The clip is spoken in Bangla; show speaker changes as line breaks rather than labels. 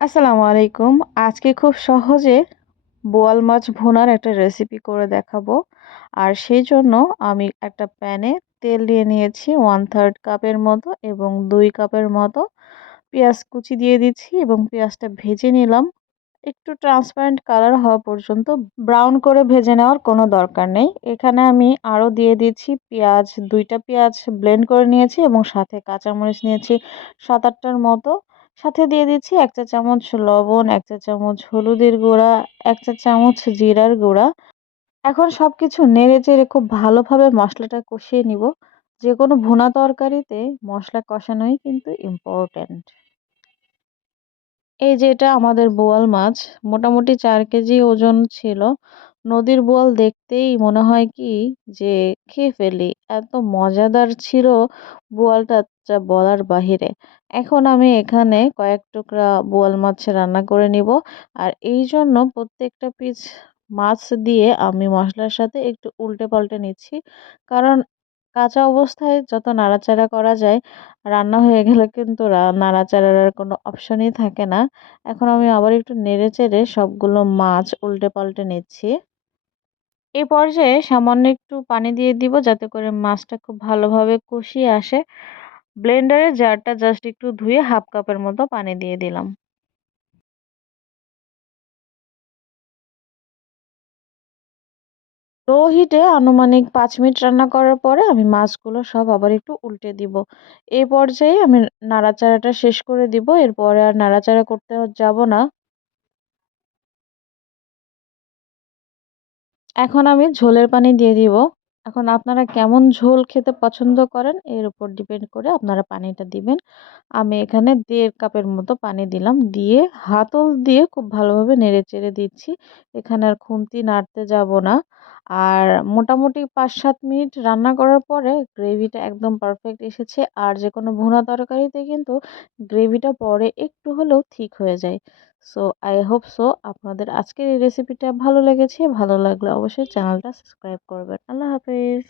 আসসালামু আলাইকুম। আজকে খুব সহজে বোয়াল মাছ ভুনার একটা রেসিপি করে দেখাবো। আর সেই জন্য আমি একটা প্যানে তেল দিয়ে নিয়েছি ওয়ান থার্ড কাপের মতো এবং দুই কাপের মতো পেঁয়াজ কুচি দিয়ে দিচ্ছি এবং পেঁয়াজটা ভেজে নিলাম। একটু ট্রান্সপারেন্ট কালার হওয়া পর্যন্ত ব্রাউন করে ভেজে নেওয়ার কোনো দরকার নেই। এখানে আমি আরও দিয়ে দিচ্ছি পেঁয়াজ, দুইটা পেঁয়াজ ব্লেন্ড করে নিয়েছি এবং সাথে কাঁচামরিচ নিয়েছি সাত আটটার মতো। সাথে দিয়ে দিচ্ছি এক চা চামচ লবণ, এক চা চামচ হলুদের গুঁড়া, এক চা চামচ জিরার গুঁড়া। এখন সব কিছু নেড়ে চেড়ে খুব ভালোভাবে মশলাটা কষিয়ে নিব। যে কোনো ভুনা তরকারিতে মশলা কষানোই কিন্তু ইম্পর্ট্যান্ট এই যে এটা আমাদের বোয়াল মাছ, মোটামুটি চার কেজি ওজন ছিল। নদীর বোয়াল দেখতেই মনে হয় কি যে খেয়ে ফেলি। এত মজাদার ছিল বোয়ালটা যা বলার বাহিরে। এখন আমি এখানে কয়েক টুকরা বোয়াল মাছ রান্না করে নিব। আর এই জন্য প্রত্যেকটা পিস মাছ দিয়ে আমি মশলার সাথে একটু উল্টে পাল্টে নিচ্ছি। কারণ কাঁচা অবস্থায় যত নাড়াচাড়া করা যায়, রান্না হয়ে গেলে কিন্তু নাড়াচাড়ার কোনো অপশনই থাকে না। এখন আমি আবার একটু নেড়ে চেড়ে সবগুলো মাছ উল্টে পাল্টে নিচ্ছি। এই পর্যায়ে সামান্য একটু পানি দিয়ে দিব যাতে করে মাছটা খুব ভালোভাবে কষিয়ে আসে। ব্লেন্ডারের জারটা জাস্ট একটু ধুয়ে হাফ কাপের মতো পানি দিয়ে দিলাম। লো হিটে আনুমানিক পাঁচ মিনিট রান্না করার পরে আমি মাছগুলো সব আবার একটু উল্টে দিব। এই পর্যায়ে আমি নাড়াচাড়াটা শেষ করে দিব, এরপরে আর নাড়াচাড়া করতে যাব না। এখন আমি ঝোলের পানি দিয়ে দিব। এখন আপনারা কেমন ঝোল খেতে পছন্দ করেন, এর উপর ডিপেন্ড করে আপনারা পানিটা দিবেন। আমি এখানে দেড় কাপের মতো পানি দিলাম, দিয়ে হাতল দিয়ে খুব ভালোভাবে নেড়ে চেড়ে দিচ্ছি। এখানে আর খুন্তি নাড়তে যাব না। আর মোটামুটি পাঁচ সাত মিনিট রান্না করার পরে গ্রেভিটা একদম পারফেক্ট এসেছে। আর যে কোনো ভুনা তরকারিতে কিন্তু গ্রেভিটা পরে একটু হলেও ঠিক হয়ে যায়। সো আই হোপ সো আপনাদের আজকের এই রেসিপিটা ভালো লেগেছে। ভালো লাগলে অবশ্যই চ্যানেলটা সাবস্ক্রাইব করবেন। আল্লাহ হাফেজ।